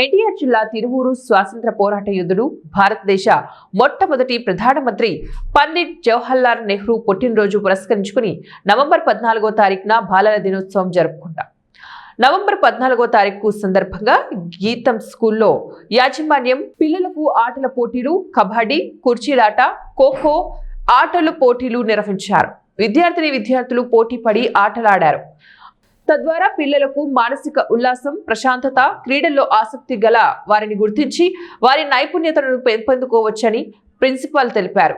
ఎన్టీఆర్ జిల్లా తిరువూరు స్వాతంత్ర పోరాట యోధుడు, భారతదేశ మొట్టమొదటి ప్రధానమంత్రి పండిట్ జవహర్లాల్ నెహ్రూ పుట్టినరోజు పురస్కరించుకుని నవంబర్ 14వ తారీఖున బాలల దినోత్సవం జరుపుకుంటాం. నవంబర్ 14వ తారీఖు సందర్భంగా గీతం స్కూల్లో యాజమాన్యం పిల్లలకు ఆటల పోటీలు, కబడ్డీ, కుర్చీలాట, ఖోఖో ఆటలు పోటీలు నిర్వహించారు. విద్యార్థులు పోటీ పడి ఆటలాడారు. తద్వారా పిల్లలకు మానసిక ఉల్లాసం, ప్రశాంతత, క్రీడల్లో ఆసక్తి గల వారిని గుర్తించి వారి నైపుణ్యతలను పెంపొందుకోవచ్చని ప్రిన్సిపాల్ తెలిపారు.